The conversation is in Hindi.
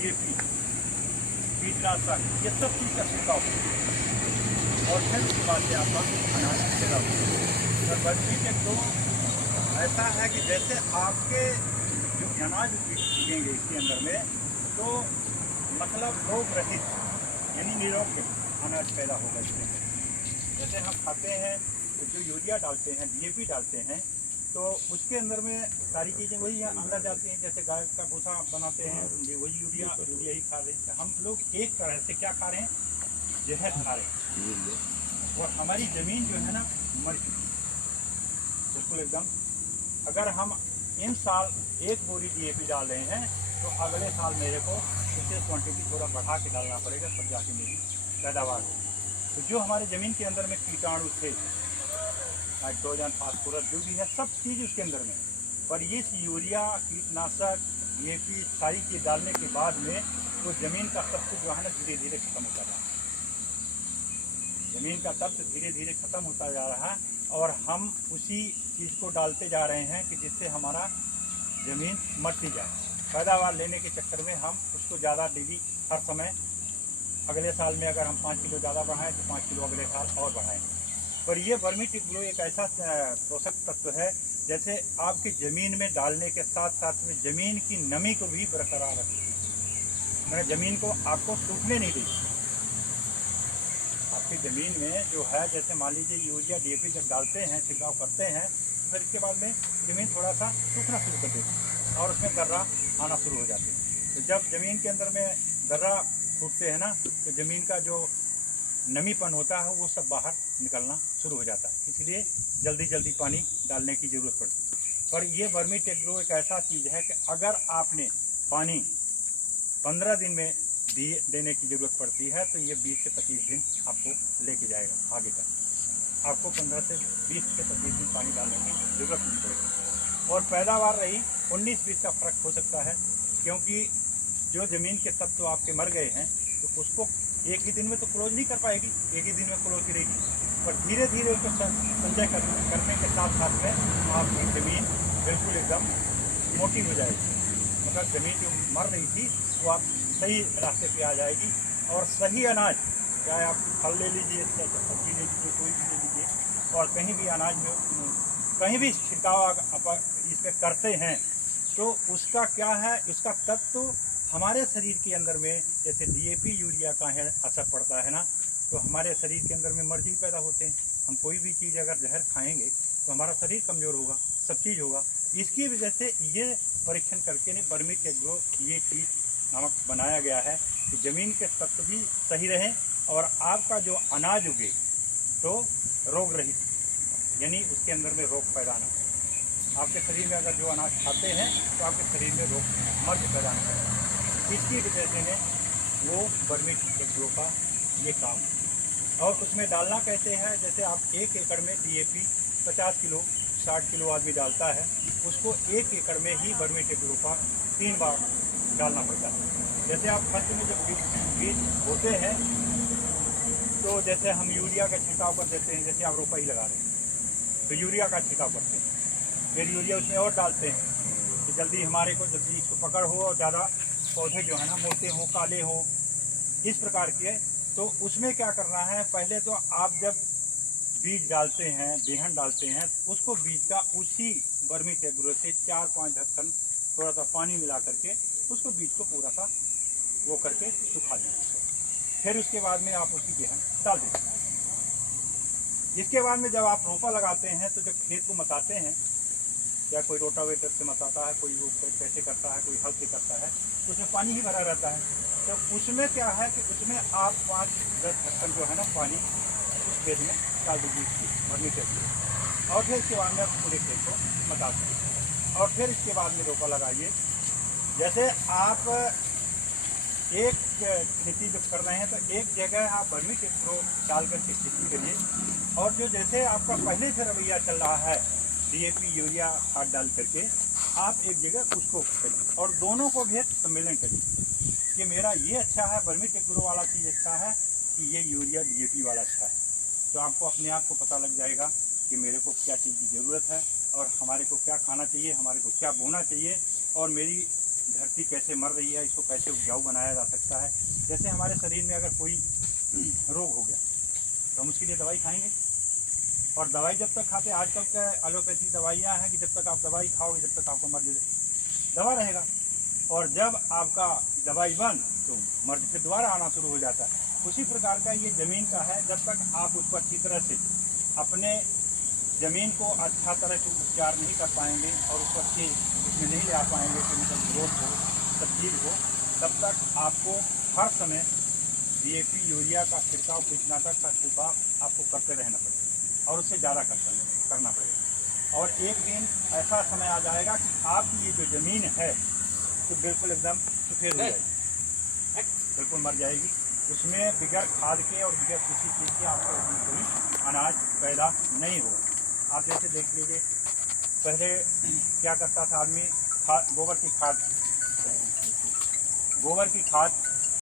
डीएपी, कीटनाशक, ये सब चीज़ का छिड़काव और फिर उसके बाद से आपका अनाज पैदा होगा। और वर्मी टेक्नो ऐसा है कि जैसे आपके जो अनाज उगेंगे इसके अंदर में, तो मतलब रोग रहित यानी निरोग अनाज पैदा होगा इसके अंदर। जैसे हम खाते हैं तो जो यूरिया डालते हैं, डीएपी डालते हैं, तो उसके अंदर में सारी चीज़ें वही अंदर जाती हैं। जैसे गाय का भूसा बनाते हैं, वही यूरिया ही खा रहे हैं। हम लोग एक तरह से क्या खा रहे हैं, जहर खा रहे हैं। और हमारी ज़मीन जो है ना मर चुकी है बिल्कुल एकदम। अगर हम इन साल 1 बोरी डीएपी डाल रहे हैं, तो अगले साल मेरे को उससे क्वांटिटी थोड़ा बढ़ा के डालना पड़ेगा, तब जाके मेरी पैदावार होगी। तो जो हमारे ज़मीन के अंदर में कीटाणु थे, नाइट्रोजन, फास्फोरस, जो भी है सब चीज़ उसके अंदर में, पर ये यूरिया, कीटनाशक, डीएपी सारी चीज़ डालने के बाद में वो ज़मीन का तत्व जो है ना धीरे धीरे खत्म होता जा रहा है। ज़मीन का तत्व धीरे धीरे खत्म होता जा रहा है, और हम उसी चीज़ को डालते जा रहे हैं कि जिससे हमारा ज़मीन मरती जाए। पैदावार लेने के चक्कर में हम उसको ज़्यादा डेली हर समय, अगले साल में अगर हम 5 किलो ज़्यादा बढ़ाएं तो 5 किलो अगले साल और बढ़ाएं। पर ये वर्मी टिग्लो एक ऐसा पोषक तत्व है, जैसे आपकी ज़मीन में डालने के साथ साथ में ज़मीन की नमी को भी बरकरार रखती है। मैंने ज़मीन को आपको सूखने नहीं दी। आपकी ज़मीन में जो है, जैसे मान लीजिए यूरिया, डीएपी जब डालते हैं, छिड़काव करते हैं, फिर इसके बाद में ज़मीन थोड़ा सा सूखना शुरू कर देती है और उसमें दर्रा आना शुरू हो जाते हैं। तो जब ज़मीन के अंदर में दर्रा फूटते हैं ना, तो ज़मीन का जो नमीपन होता है वो सब बाहर निकलना शुरू हो जाता है। इसलिए जल्दी जल्दी पानी डालने की ज़रूरत पड़ती है। पर ये वर्मी टेक्नो एक ऐसा चीज़ है कि अगर आपने पानी 15 दिन में देने की ज़रूरत पड़ती है, तो ये 20 से 25 दिन आपको लेके जाएगा आगे तक। आपको 15 से 20 से 25 दिन पानी डालने की ज़रूरत नहीं पड़ेगी। और पैदावार रही 19-20 का फ़र्क हो सकता है, क्योंकि जो ज़मीन के तत्व आपके मर गए हैं, तो उसको एक ही दिन में तो क्लोज नहीं कर पाएगी, एक ही दिन में क्लोज करेगी। पर धीरे धीरे उसको संचय करने के साथ साथ में आपकी ज़मीन बिल्कुल एकदम मोटी हो जाएगी। मतलब ज़मीन जो मर रही थी वो आप सही रास्ते पे आ जाएगी। और सही अनाज, चाहे आप फल ले लीजिए, चाहे सब्जी ले लीजिए, कोई भी ले लीजिए, और कहीं भी अनाज में कहीं भी छिड़काव आप इस पर करते हैं, तो उसका क्या है, उसका तत्व हमारे शरीर के अंदर में, जैसे डीएपी, यूरिया का है असर पड़ता है ना, तो हमारे शरीर के अंदर में मर्जी पैदा होते हैं। हम कोई भी चीज़ अगर जहर खाएंगे तो हमारा शरीर कमज़ोर होगा, सब चीज़ होगा। इसकी वजह से ये परीक्षण करके नहीं, वर्मी टेक्नो ये चीज़ नामक बनाया गया है कि ज़मीन के तत्व भी सही रहें और आपका जो अनाज उगे तो रोग रहित, यानी उसके अंदर में रोग पैदा ना हो। आपके शरीर में अगर जो अनाज खाते हैं तो आपके शरीर में रोग मर्ज पैदा नहीं होगा। इसकी वजह से है वो वर्मी टेक्नो का ये काम है। और उसमें डालना कैसे है, जैसे आप 1 एकड़ में डीएपी 50 किलो 60 किलो आदमी डालता है, उसको 1 एकड़ में ही वर्मी टेक्नो का 3 बार डालना पड़ता है। जैसे आप फर्स्ट में जब बीज बोते हैं, तो जैसे हम यूरिया का छिड़काव कर देते हैं, जैसे आप रोपा ही लगा रहे हैं तो यूरिया का छिड़काव करते हैं, फिर यूरिया उसमें और डालते हैं कि जल्दी हमारे को जल्दी इसको पकड़ हो और ज़्यादा पौधे जो है ना मोटे हों, काले हों, इस प्रकार के। तो उसमें क्या करना है, पहले तो आप जब बीज डालते हैं, बेहन डालते हैं, उसको बीज का उसी वर्मी टेक्नो से 4-5 ढक्कन थोड़ा सा पानी मिला करके उसको बीज को पूरा सा वो करके सुखा दीजिए। फिर उसके बाद में आप उसकी बेहन डाल दीजिए। इसके बाद में जब आप रोपा लगाते हैं, तो जब खेत को मताते हैं, या कोई रोटावेटर से मताता है, कोई वो कैसे करता है, कोई हल से करता है, तो उसमें पानी ही भरा रहता है। तो उसमें क्या है कि उसमें आप 5-10 ढक्कन जो है ना पानी उस खेत में डाल दीजिए, वर्मी टेक्नो, और फिर इसके बाद में आप पूरे खेत को मता दीजिए और फिर इसके बाद में रोपा लगाइए। जैसे आप एक खेती जब कर रहे हैं तो एक जगह आप वर्मी टेक्नो डाल करके खेती करिए, और जो जैसे आपका पहले से रवैया चल रहा है डीएपी, यूरिया खाद डाल करके, आप एक जगह उसको करिए और दोनों को भी सम्मेलन करिए कि मेरा ये अच्छा है, वर्मी टेक्नो वाला चीज़ अच्छा है, कि ये यूरिया डीएपी वाला अच्छा है। तो आपको अपने आप को पता लग जाएगा कि मेरे को क्या चीज़ की ज़रूरत है और हमारे को क्या खाना चाहिए, हमारे को क्या बोना चाहिए, और मेरी धरती कैसे मर रही है, इसको कैसे उपजाऊ बनाया जा सकता है। जैसे हमारे शरीर में अगर कोई रोग हो गया तो हम उसके लिए दवाई खाएंगे, और दवाई जब तक खाते, आजकल के एलोपैथी दवाइयाँ हैं कि जब तक आप दवाई खाओगे जब तक आपको मर्ज दवा रहेगा, और जब आपका दवाई बंद तो मर्ज फिर दोबारा आना शुरू हो जाता है। उसी प्रकार का ये ज़मीन का है, जब तक आप उसको अच्छी तरह से अपने ज़मीन को अच्छा तरह से उपचार नहीं कर पाएंगे और उसको अच्छे उसमें नहीं ले आ पाएंगे कि मतलब ग्रोथ हो, तब्दील हो, तब तक आपको हर समय DAP यूरिया का छिड़काव, कीटनाशक का छिड़काव आपको करते रहना पड़ेगा और उससे ज़्यादा करना पड़ेगा। और एक दिन ऐसा समय आ जाएगा कि आपकी ये जो ज़मीन है तो बिल्कुल एकदम सफ़ेद हो जाएगी, बिल्कुल मर जाएगी। उसमें बगैर खाद के और बगैर किसी चीज़ के आपको कोई अनाज पैदा नहीं होगा। आप जैसे देख लीजिए, पहले क्या करता था आदमी, गोबर की खाद